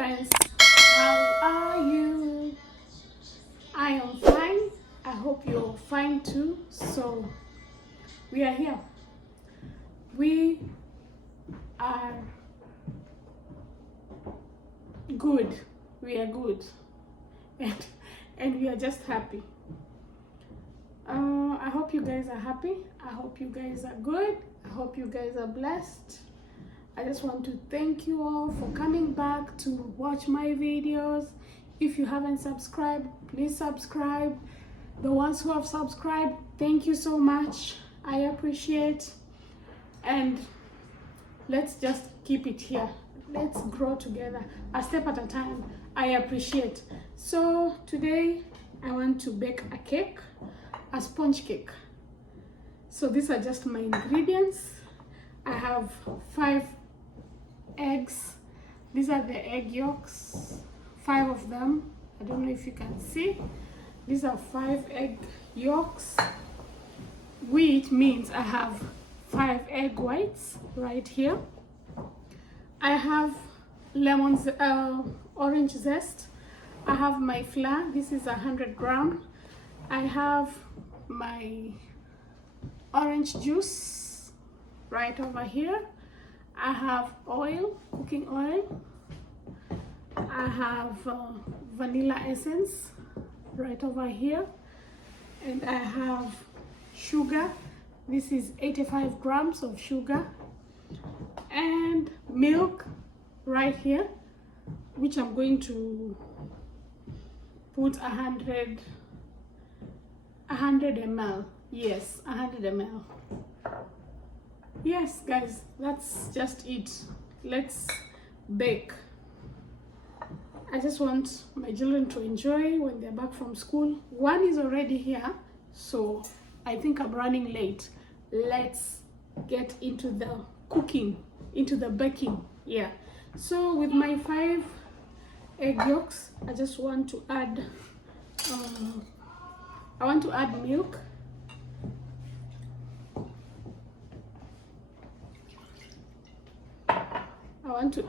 friends, how are you? I am fine. I hope you're fine too. So we are here. We are good. We are good. And we are just happy. I hope you guys are happy. I hope you guys are good. I hope you guys are blessed. I just want to thank you all for coming back to watch my videos. If you haven't subscribed, please subscribe. The ones who have subscribed, thank you so much. I appreciate. And let's just keep it here. Let's grow together, a step at a time. I appreciate. So today I want to bake a cake, a sponge cake. So these are just my ingredients. I have 5 eggs. These are the egg yolks, 5 of them. I don't know if you can see. These are 5 egg yolks, which means I have 5 egg whites right here. I have orange zest. I have my flour. This is 100 grams. I have my orange juice right over here. I have oil, cooking oil. I have vanilla essence right over here. And I have sugar. This is 85 grams of sugar. And milk right here, which I'm going to put 100 ml. Yes, 100 ml. Yes, guys, that's just it. Let's bake. I just want my children to enjoy when they're back from school. One is already here, so I think I'm running late. Let's get into the cooking, into the baking. Yeah. So with my 5 egg yolks, I just want to add milk. I want to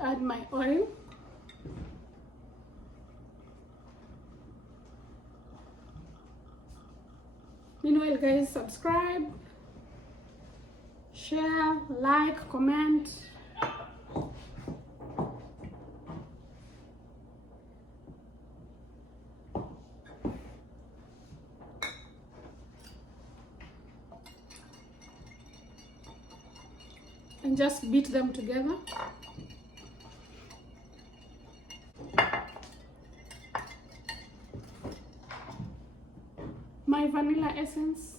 add my oil. Meanwhile, guys, subscribe, share, like, comment. And just beat them together. My vanilla essence,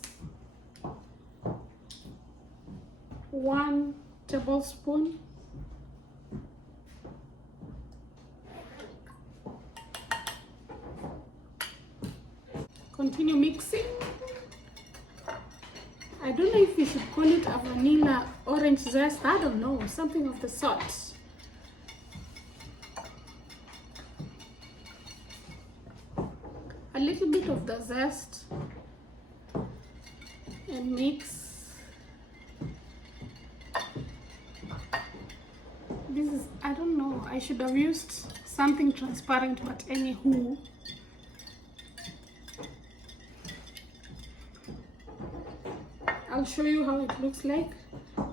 1 tablespoon. Continue mixing. I don't know if we should call it a vanilla orange zest. I don't know, something of the sort. A little bit of the zest and mix. This is, I don't know, I should have used something transparent, but anywho. I'll show you how it looks like.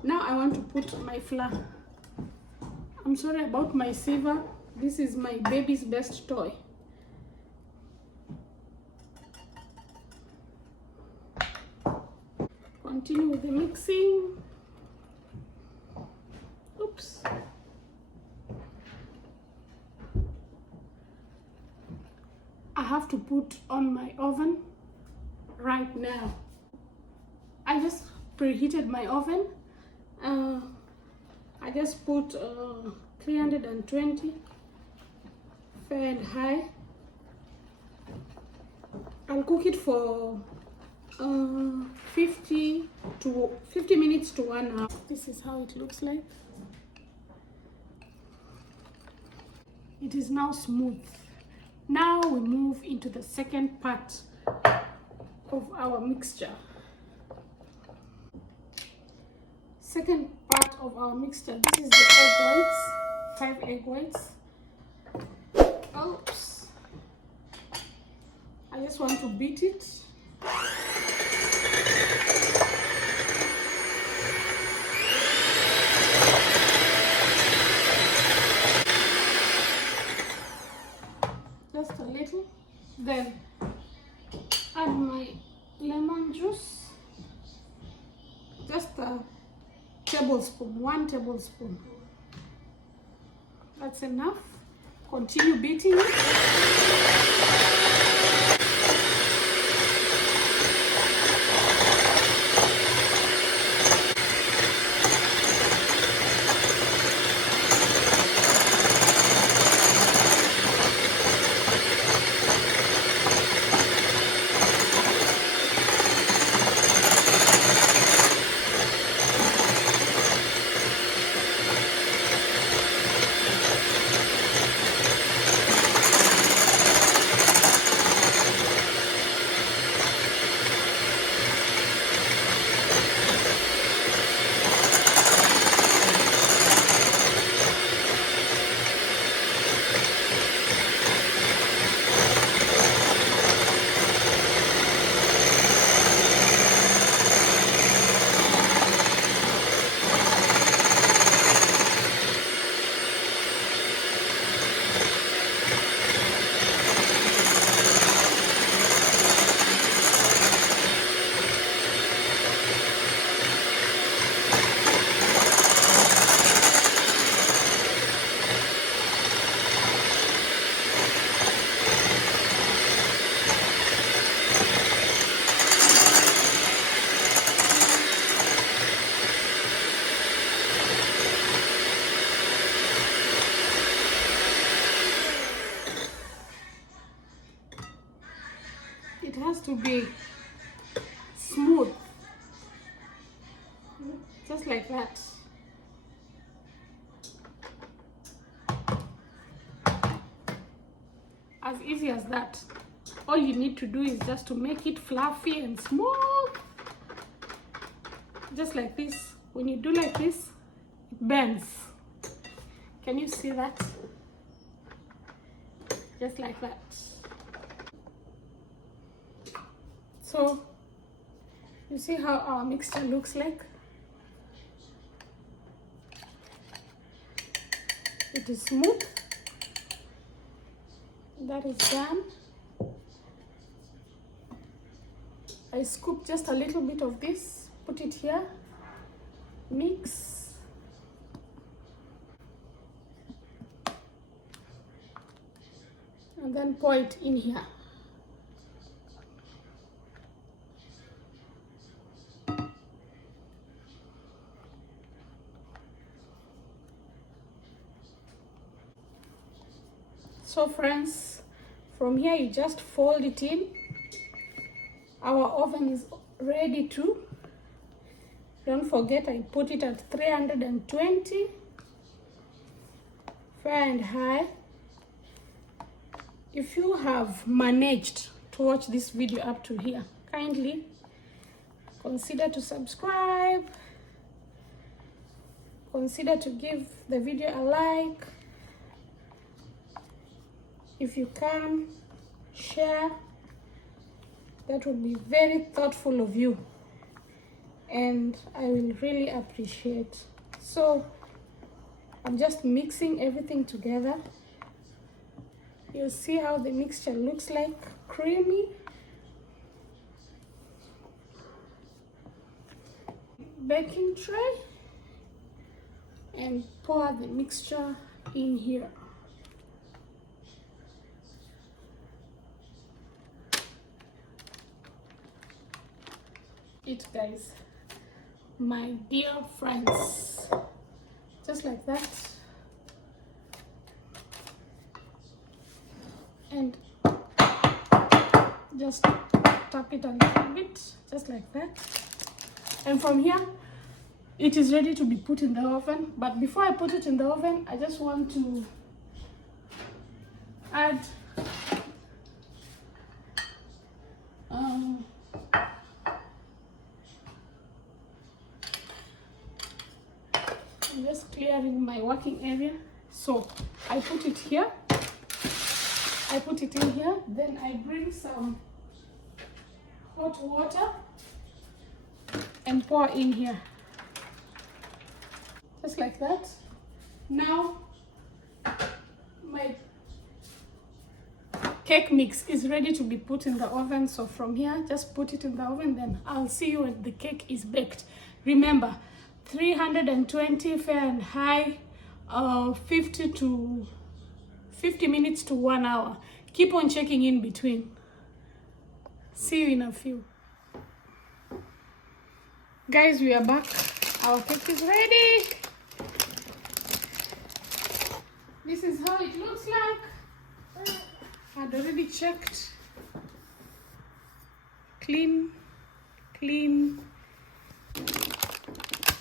Now I want to put my flour. I'm sorry about my sieve. This is my baby's best toy. Continue with the mixing. Oops. I have to put on my oven right now. I just preheated my oven. I just put 320 Fahrenheit. I'll cook it for 50 minutes to 1 hour. This is how it looks like. It is now smooth. Now we move into the second part of our mixture. Second part of our mixture. This is the egg whites, 5 egg whites. Oops. I just want to beat it. Just a little. Then add my lemon juice. Just a tablespoon, 1 tablespoon. That's enough. Continue beating it. It has to be smooth, just like that. As easy as that. All you need to do is just to make it fluffy and smooth, just like this. When you do like this, it bends. Can you see that? Just like that. So you see how our mixture looks like? It is smooth. That is done. I scoop just a little bit of this, put it here, mix. And then pour it in here. So friends, from here you just fold it in. Our oven is ready to. Don't forget I put it at 320 Fahrenheit. If you have managed to watch this video up to here, kindly consider to subscribe, consider to give the video a like. If you can, share. That would be very thoughtful of you, and I will really appreciate. So I'm just mixing everything together. You'll see how the mixture looks like, creamy. Baking tray, and pour the mixture in here. It, guys, my dear friends, just like that. And just tap it a little bit, just like that. And from here it is ready to be put in the oven. But before I put it in the oven, I just want to add I'm just clearing my working area, so I put it here. I put it in here. Then I bring some hot water and pour in here. Just like that. Now my cake mix is ready to be put in the oven. So from here, just put it in the oven, then I'll see you when the cake is baked. Remember, 320 Fahrenheit, 50 minutes to 1 hour. Keep on checking in between. See you in a few. Guys, we are back. Our cake is ready. This is how it looks like. I'd already checked. Clean.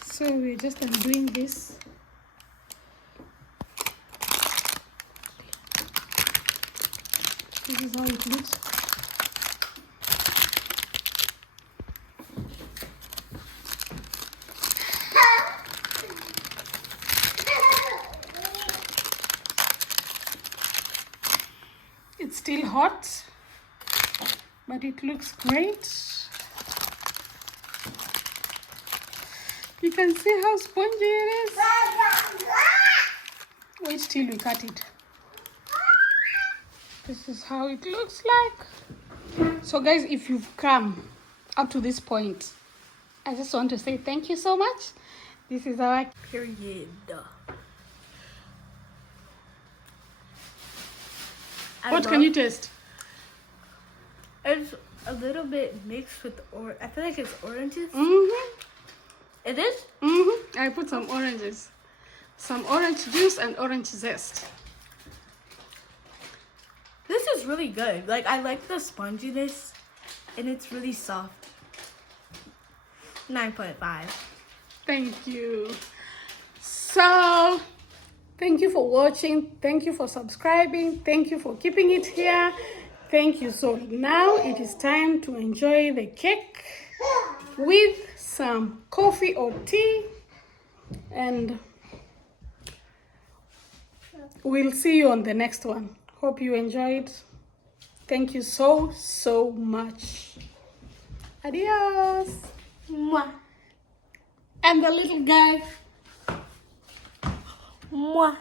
So we're just undoing this. This is how it looks. It's still hot, but it looks great. You can see how spongy it is. Wait till we cut it. This is how it looks like. So guys, if you've come up to this point, I just want to say thank you so much. This is our period. What can you taste? It's a little bit mixed with I feel like it's oranges. It is? I put some oranges. Some orange juice and orange zest. This is really good. Like, I like the sponginess, and it's really soft. 9.5. Thank you. So, thank you for watching. Thank you for subscribing. Thank you for keeping it here. Thank you. So now it is time to enjoy the cake with some coffee or tea. And we'll see you on the next one. Hope you enjoyed. Thank you so much. Adios. Mwah. And the little guy. Mwah.